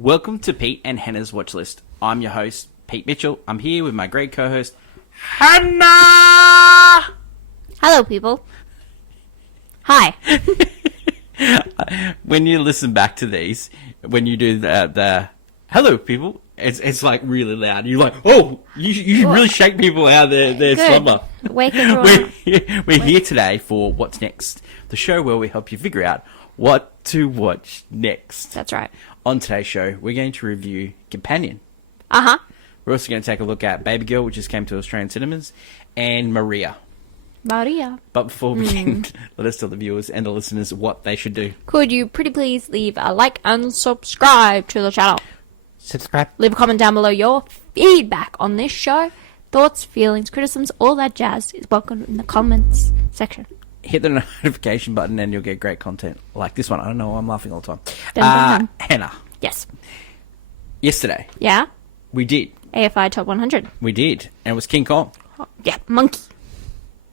Welcome to Pete and Hannah's Watch List. I'm your host, Pete Mitchell. I'm here with my great co-host, Hannah! Hello, people. Hi. When you listen back to these, when you do the hello, people, it's like really loud. You're like, oh, you really shake people out of their slumber. Wake everyone up. We're here today for What's Next, the show where we help you figure out what to watch next. That's right. On today's show, we're going to review Companion. Uh-huh. We're also going to take a look at Baby Girl, which just came to Australian cinemas, and Maria. Maria. But before we begin, let us tell the viewers and the listeners what they should do. Could you pretty please leave a like and subscribe to the channel? Subscribe. Leave a comment down below your feedback on this show. Thoughts, feelings, criticisms, all that jazz is welcome in the comments section. Hit the notification button and you'll get great content like this one. I don't know why I'm laughing all the time. Dun, dun, dun. Hannah. Yes. Yesterday, Yeah? we did. AFI Top 100. We did. And it was King Kong. Yeah, Monkey.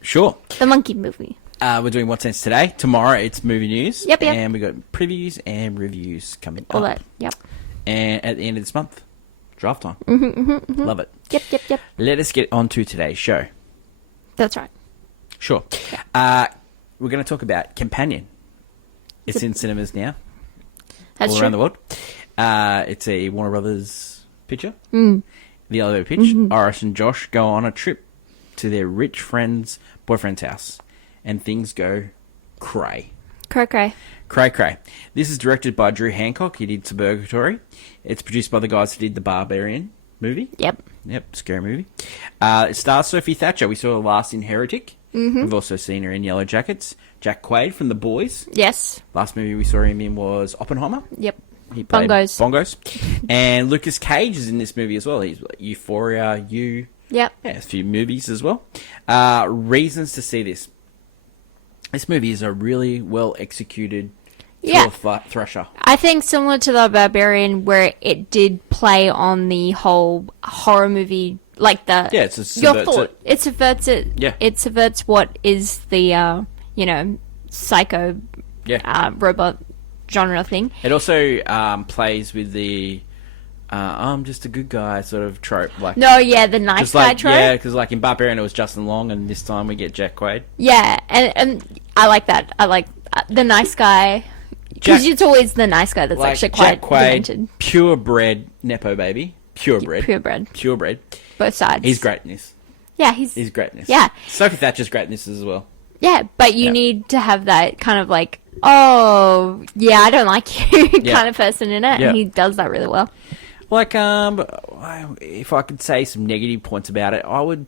Sure. The Monkey movie. We're doing What's Next today. Tomorrow it's movie news. Yep. And we got previews and reviews coming All up. that. Yep. And at the end of this month, draft time. Love it. Yep. Let us get on to today's show. That's right. Sure. We're going to talk about Companion. It's in cinemas now. That's all true. around the world. It's a Warner Brothers picture. The elevator pitch. Iris and Josh go on a trip to their rich friend's boyfriend's house. And things go cray. Cray. Cray. This is directed by Drew Hancock. He did Suburgatory. It's produced by the guys who did the Barbarian movie. Yep. Scary movie. It stars Sophie Thatcher. We saw her last in Heretic. We've also seen her in Yellow Jackets. Jack Quaid from The Boys. Yes. Last movie we saw him in was Oppenheimer. Yep. He played Bongos. And Lucas Cage is in this movie as well. He's Euphoria, Yep. Yeah, a few movies as well. Reasons to see this. This movie is a really well executed thrasher. I think similar to The Barbarian, where it did play on the whole horror movie, like the your thought. It subverts it. Yeah. It subverts what is the psycho robot genre thing. It also plays with the I'm just a good guy sort of trope. Like the nice guy trope. Yeah, because like in Barbarian it was Justin Long, and this time we get Jack Quaid. Yeah, and I like that. I like the nice guy. Because it's always the nice guy that's like actually quite Jack Quaid, demented. Purebred Nepo baby. Purebred. Both sides. He's great in this. Yeah, He's great in this. Yeah. Sophie Thatcher's great in this as well. Yeah, but you need to have that kind of like, oh, yeah, I don't like you kind of person in it, and he does that really well. Like, if I could say some negative points about it, I don't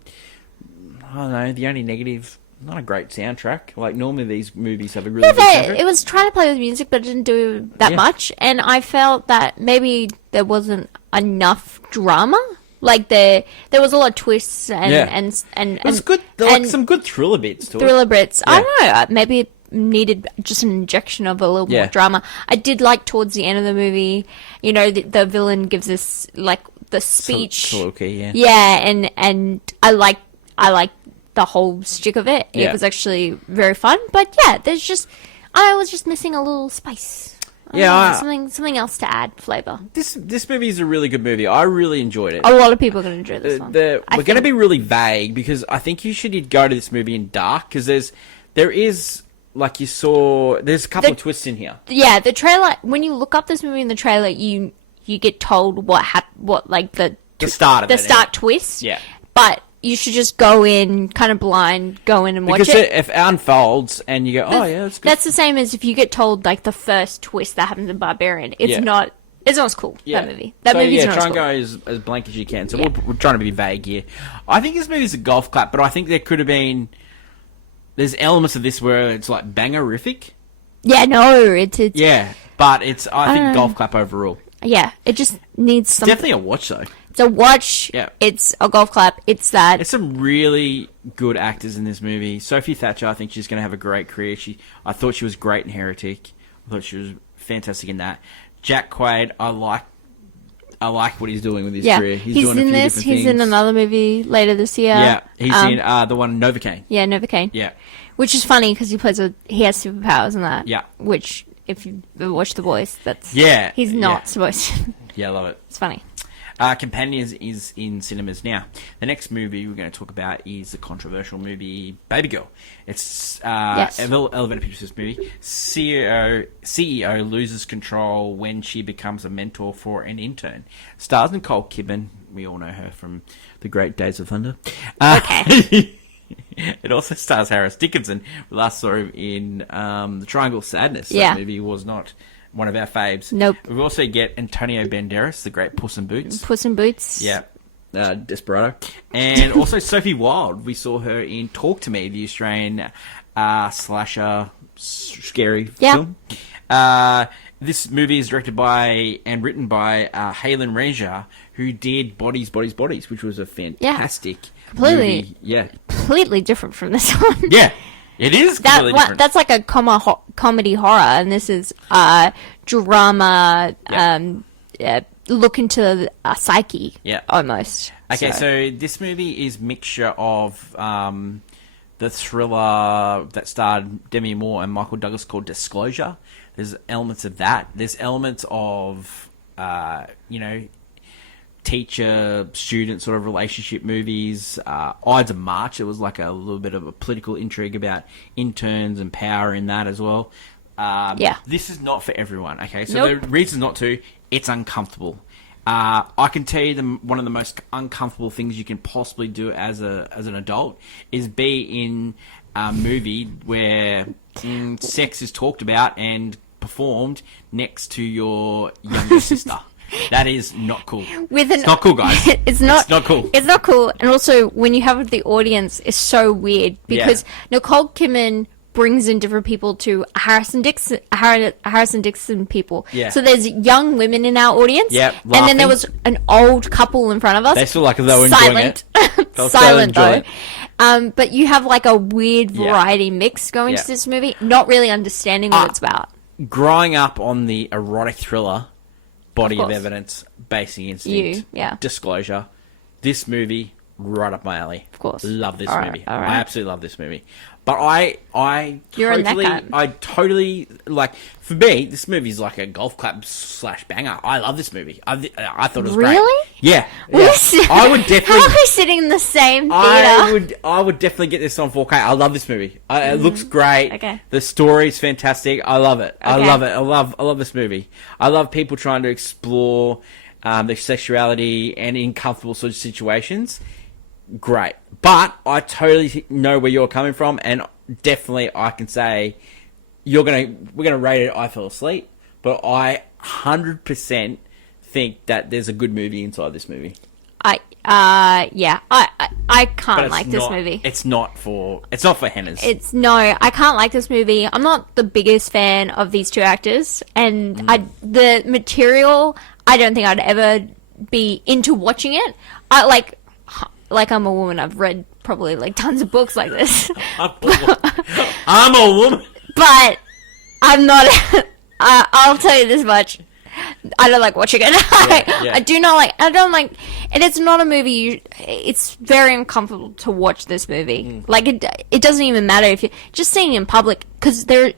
know, the only negative, not a great soundtrack. Like, normally these movies have a really good soundtrack. It was trying to play with music, but it didn't do that much, and I felt that maybe there wasn't enough drama. Like, there was a lot of twists and it was good. There were like some good thriller bits to it. Thriller bits. Yeah. I don't know. Maybe it needed just an injection of a little more drama. I did like towards the end of the movie, the villain gives us like the speech. Soliloquy, yeah, and I like the whole stick of it. Yeah. It was actually very fun. But yeah, I was just missing a little spice. Something else to add flavor. This movie is a really good movie. I really enjoyed it. A lot of people are going to enjoy this one. We're going to be really vague because I think you should go to this movie in dark because there is like you saw. There's a couple of twists in here. Yeah, the trailer. When you look up this movie in the trailer, you get told what like the start of the start twist. Yeah, but you should just go in kind of blind, go in and watch it. Because if it unfolds and you go, that's good. That's the same as if you get told like the first twist that happens in Barbarian. It's not as cool, that movie. That movie's not as cool. Try and go as blank as you can. So we're trying to be vague here. I think this movie's a golf clap, but I think there could have been... There's elements of this where it's like bangerific. Yeah, no, it's... Yeah, but it's, I think, golf clap overall. Yeah, it just needs some... Definitely a watch, though. It's a watch. Yeah. It's a golf clap. It's that. There's some really good actors in this movie. Sophie Thatcher, I think she's going to have a great career. I thought she was great in Heretic. I thought she was fantastic in that. Jack Quaid, I like what he's doing with his career. He's doing in a few this. He's in another movie later this year. Yeah, he's in the one Novocaine. Yeah, Novocaine. Yeah, which is funny because he has superpowers in that. Yeah, which if you watch The Boys, that's he's not supposed to. Yeah, I love it. It's funny. Companions is in cinemas now. The next movie we're going to talk about is the controversial movie Baby Girl. It's Yes. Elevator Pictures movie. CEO loses control when she becomes a mentor for an intern. Stars Nicole Kidman. We all know her from The Great Days of Thunder. Okay. It also stars Harris Dickinson. We last saw him in The Triangle of Sadness. Yeah. That movie was not one of our faves. Nope. We also get Antonio Banderas, the great Puss in Boots. Puss in Boots. Yeah. Desperado. And also Sophie Wilde. We saw her in Talk to Me, the Australian slasher scary film. This movie is directed by and written by Halen Reja, who did Bodies, Bodies, Bodies, which was a fantastic Completely. movie. Yeah. Completely different from this one. Yeah. It is completely different. That's like a comedy horror, and this is drama. Look into a psyche. Yeah. Almost. Okay, so this movie is mixture of the thriller that starred Demi Moore and Michael Douglas called Disclosure. There's elements of that. There's elements of teacher-student sort of relationship movies. Ides of March, it was like a little bit of a political intrigue about interns and power in that as well. This is not for everyone, okay? So Nope. the reason not to, it's uncomfortable. I can tell you one of the most uncomfortable things you can possibly do as an adult is be in a movie where sex is talked about and performed next to your younger sister. That is not cool. It's not cool, guys. It's not cool. It's not cool. And also, when you have the audience, it's so weird because Nicole Kidman brings in different people to Harrison Dixon people. Yeah. So there's young women in our audience. Yep, and then there laughing. was an old couple in front of us. They still like they were enjoying it. Silent though. It. But you have like a weird variety mix going to this movie, not really understanding what it's about. Growing up on the erotic thriller Body of course. Evidence, Basic Instinct, Disclosure, this movie, right up my alley. Of course. Love this All right, movie. all right. I absolutely love this movie. But I You're in that totally, camp. I totally, like, for me, this movie is like a golf clap / banger. I love this movie. I thought it was great. Really? Yeah. We're I would definitely... How are we sitting in the same theater? I would definitely get this on 4K. I love this movie. It looks great. Okay. The story's fantastic. I love it. I Okay. love it. I love this movie. I love people trying to explore their sexuality and in comfortable sort of situations. Great. But I totally know where you're coming from, and definitely I can say we're gonna rate it I Fell Asleep, but I 100% think that there's a good movie inside this movie. I can't like this movie. It's not for Hennas. I can't like this movie. I'm not the biggest fan of these two actors, and the material, I don't think I'd ever be into watching it. Like I'm a woman, I've read probably like tons of books like this. I'm a woman. But I'm not. I'll tell you this much. I don't like watching it. I don't like, and it's not a movie. It's very uncomfortable to watch this movie. Like it doesn't even matter if you're just seeing it in public because they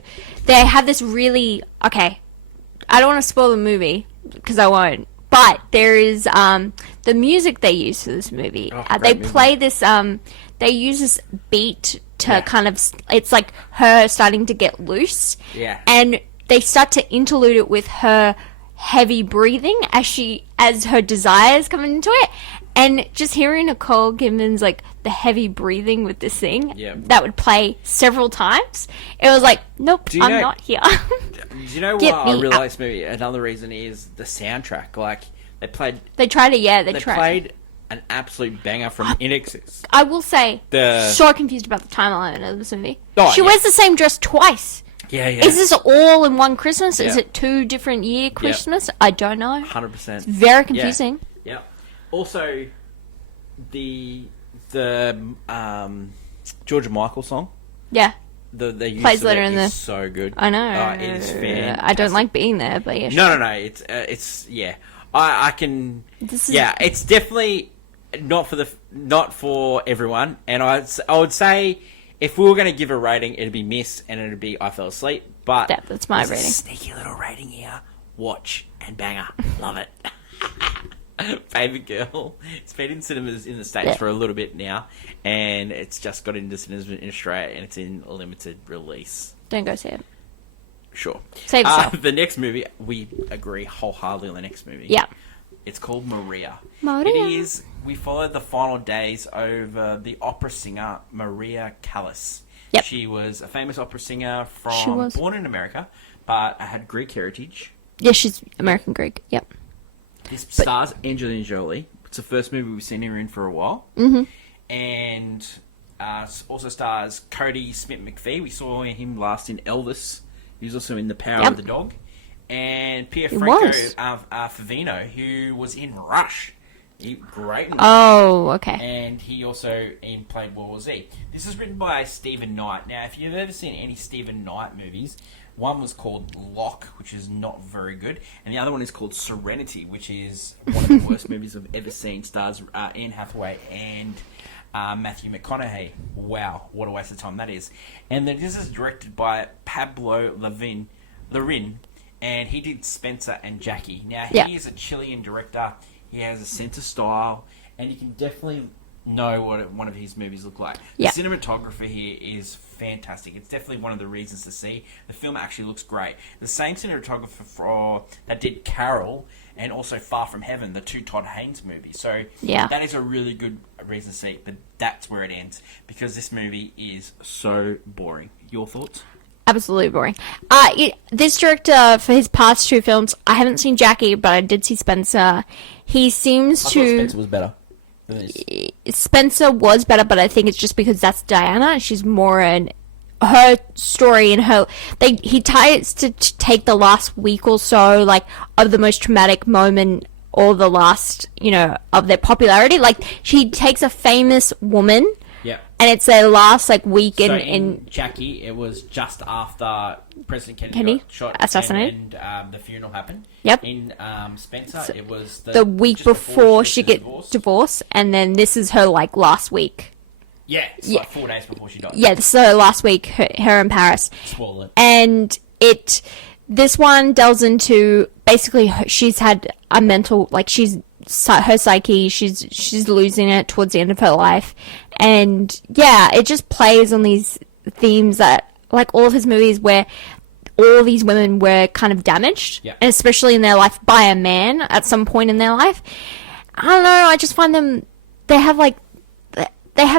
have this really I don't want to spoil the movie because I won't. But there is the music they use for this movie. They play this. They use this beat to kind of. It's like her starting to get loose. Yeah. And they start to interlude it with her heavy breathing as her desires come into it, and just hearing Nicole Kidman's like the heavy breathing with this thing that would play several times. It was like, nope, I'm not here. Do you know why I really like this movie? Another reason is the soundtrack. Like they played an absolute banger from INXS. I will say, so confused about the timeline of this movie. She wears the same dress twice. Yeah. Is this all in one Christmas? Yeah. Is it 2 different year Christmas? I don't know. 100%. It's very confusing. Yeah. Also, the Georgia Michael song. Yeah. The use Plays of later it in is the. so good. I know. It is fantastic. I don't like being there, but yeah. No. It's I can. It's definitely not for everyone. And I would say if we were going to give a rating, it'd be Miss and it'd be I Fell Asleep. But that's my there's rating. a sneaky little rating here. Watch and banger. Love it. Baby Girl. It's been in cinemas in the States for a little bit now, and it's just got into cinemas in Australia, and it's in limited release. Don't go see it. Sure. Save yourself. The next movie, we agree wholeheartedly on the next movie. Yeah. It's called Maria. Maria. It is. We followed the final days over the opera singer Maria Callas. Yep. She was a famous opera singer born in America, but had Greek heritage. Yeah, she's American Greek. Yep. This stars Angelina Jolie. It's the first movie we've seen her in for a while. Mm-hmm. And also stars Cody Smith-McPhee. We saw him last in Elvis. He was also in The Power of the Dog. And Pierfranco Favino, who was in Rush. Great in Rush. Oh, okay. And he also played World War Z. This is written by Stephen Knight. Now, if you've ever seen any Stephen Knight movies, one was called Locke, which is not very good, and the other one is called Serenity, which is one of the worst movies I've ever seen. Stars Anne Hathaway and Matthew McConaughey. Wow, what a waste of time that is. And then this is directed by Pablo Larraín, and he did Spencer and Jackie. Now, he is a Chilean director. He has a sense of style, and you can definitely know what one of his movies look like. Yeah. The cinematography here is fantastic. It's definitely one of the reasons to see. The film actually looks great. The same cinematographer that did Carol and also Far From Heaven, the two Todd Haynes movies. So that is a really good reason to see, but that's where it ends, because this movie is so boring. Your thoughts? Absolutely boring. This director, for his past two films, I haven't seen Jackie, but I did see Spencer. He seems I to... thought Spencer was better. Spencer was better, but I think it's just because that's Diana, and she's more in her story and her... He tries to take the last week or so, like, of the most traumatic moment or the last, of their popularity. Like, she takes a famous woman... Yeah. And it's their last week in Jackie, it was just after President Kennedy got shot, assassinated, and the funeral happened. Yep. In Spencer, it was the week before she gets divorced, and then this is her last week. Yeah, it's like 4 days before she died. Yeah, so last week her in Paris. Spoil it. And this one delves into basically she's had a mental her psyche, she's losing it towards the end of her life, and it just plays on these themes that, like all of his movies, where all these women were kind of damaged, and especially in their life by a man at some point in their life. I don't know, I just find them, they have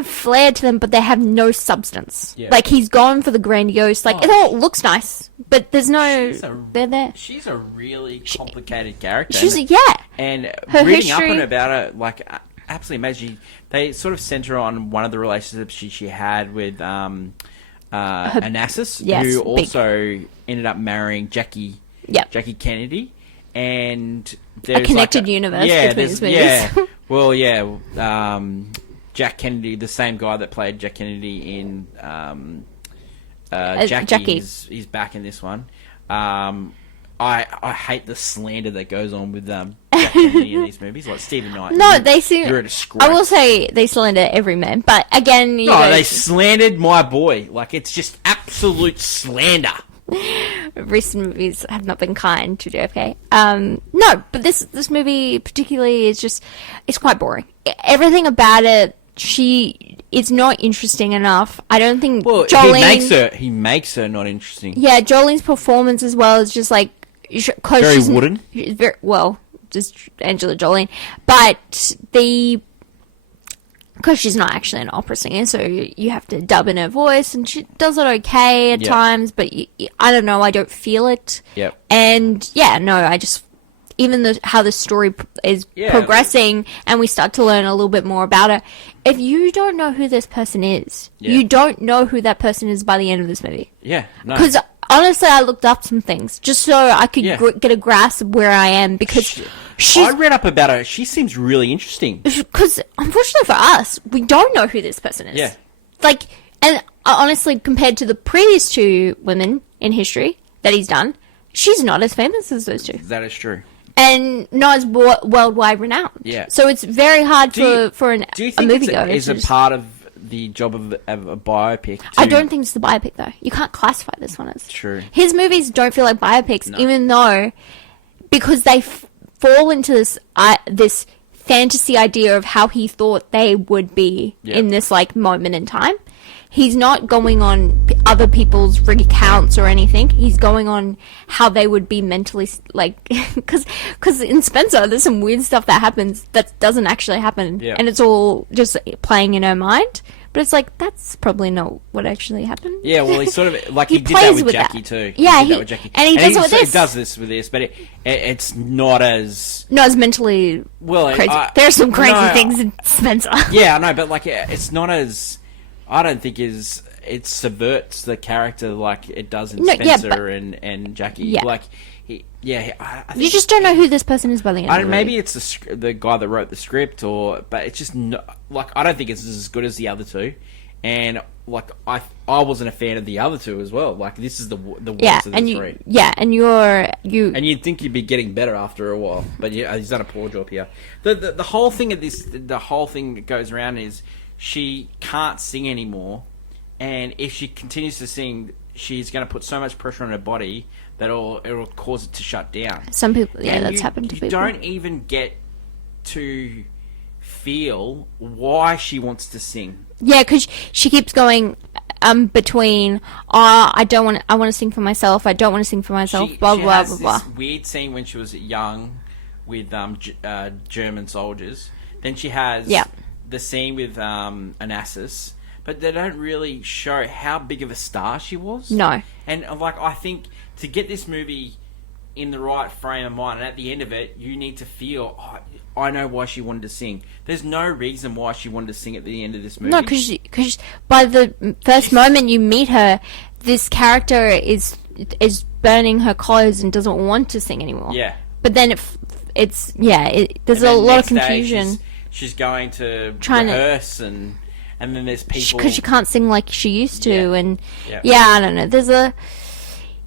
flair to them, but they have no substance. He's going for the grandiose, it all looks nice, but there's no they're there. She's a really complicated character. And her reading history, up on her about her, absolutely amazing. They sort of center on one of the relationships she had with Onassis, who also ended up marrying Jackie Kennedy. And there's a connected universe between his movies. Yeah, well, Jack Kennedy, the same guy that played Jack Kennedy in Jackie. He's back in this one. I hate the slander that goes on with Jack Kennedy in these movies, like Stephen Knight. No, they seem... You're a disgrace. I will say they slander every man, but again... they slandered my boy. It's just absolute slander. Recent movies have not been kind to JFK. No, but this movie particularly is just... It's quite boring. Everything about it, it's not interesting enough. I don't think Jolene... He makes her not interesting. Yeah, Jolene's performance as well is just very wooden. Just Angela Jolene. But because she's not actually an opera singer, so you have to dub in her voice, and she does it okay at times, but I don't know, I don't feel it. Yep. And I just... Even how the story is progressing, and we start to learn a little bit more about it. If you don't know who this person is, you don't know who that person is by the end of this movie. Yeah, no. Because honestly, I looked up some things just so I could get a grasp of where I am, because I read up about her. She seems really interesting. Because unfortunately for us, we don't know who this person is. Yeah. And honestly, compared to the previous two women in history that he's done, she's not as famous as those two. That is true. And not as worldwide renowned. Yeah. So it's very hard for a moviegoer. Is it part of the job of a biopic? I don't think it's the biopic, though. You can't classify this one as. True. His movies don't feel like biopics, even though... Because fall into this fantasy idea of how he thought they would be in this like moment in time. He's not going on other people's recounts or anything. He's going on how they would be mentally, like, because in Spencer, there's some weird stuff that happens that doesn't actually happen, and it's all just playing in her mind. But it's like, that's probably not what actually happened. Yeah, well, he sort of, like, he did that with Jackie, too. Yeah, he did that with Jackie. And he does it with this. He does this with this, but it's not as... Not as mentally crazy. There's some crazy things in Spencer. Yeah, I know, but, like, it's not as... I don't think it subverts the character like it does in Spencer and Jackie. Yeah. Like, I think you just don't know who this person is by the end of the movie. Maybe it's the guy that wrote the script, but it's just like, I don't think it's as good as the other two. And like, I wasn't a fan of the other two as well. Like, this is the worst of the three. Yeah, and you'd think you'd be getting better after a while, but yeah, he's done a poor job here. The whole thing of this, the whole thing that goes around is she can't sing anymore, and if she continues to sing, she's going to put so much pressure on her body that it'll cause it to shut down. Some people, that's happened to people. You don't even get to feel why she wants to sing. Yeah, because she keeps going between, I want to sing for myself, I don't want to sing for myself, blah, blah, blah, blah. This weird scene when she was young with German soldiers. Then she has the scene with Onassis, but they don't really show how big of a star she was. No. And like, I think to get this movie in the right frame of mind, and at the end of it, you need to feel, I know why she wanted to sing. There's no reason why she wanted to sing at the end of this movie. No, because by the first moment you meet her, this character is burning her clothes and doesn't want to sing anymore. Yeah. But then there's a lot of confusion. She's going to rehearse, and then there's people... Because she can't sing like she used to, and... Yeah, I don't know. There's a...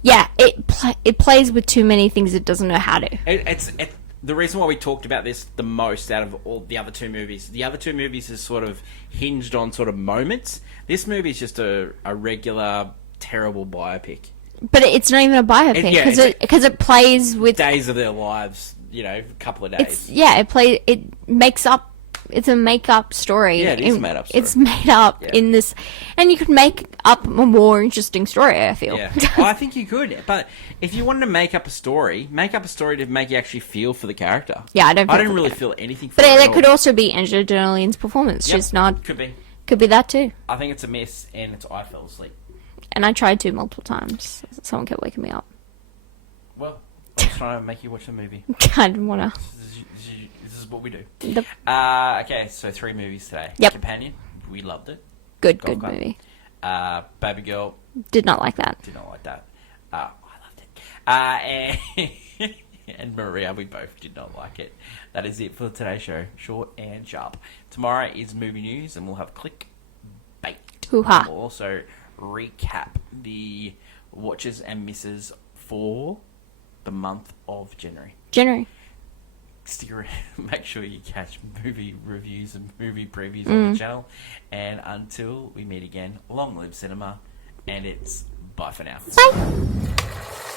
Yeah, it plays with too many things it doesn't know how to. It's the reason why we talked about this the most out of all the other two movies. The other two movies is sort of hinged on sort of moments. This movie is just a regular, terrible biopic. But it's not even a biopic, because it plays with... Days of their lives, a couple of days. It makes up... It's a make-up story. Yeah, it is a made-up story. It's made up in this... And you could make up a more interesting story, I feel. Yeah. Well, I think you could. But if you wanted to make up a story to make you actually feel for the character. Yeah, I didn't really feel anything for her. But it could also be Angelina Jolie's performance. Yep, She's not... Could be. Could be that too. I think it's a mess, and I fell asleep. And I tried to multiple times. Someone kept waking me up. Well, I was trying to make you watch the movie. I didn't want to. This is what we do. Yep. Okay, so 3 movies today. Yep. Companion, we loved it. Good movie. Baby Girl. Did not like that. Did not like that. I loved it. And Maria, we both did not like it. That is it for today's show. Short and sharp. Tomorrow is movie news, and we'll have clickbait. Hoo-ha. We'll also recap the watches and misses for the month of January. Stick around. Make sure you catch movie reviews and movie previews on the channel. And until we meet again, long live cinema, and it's bye for now. Bye.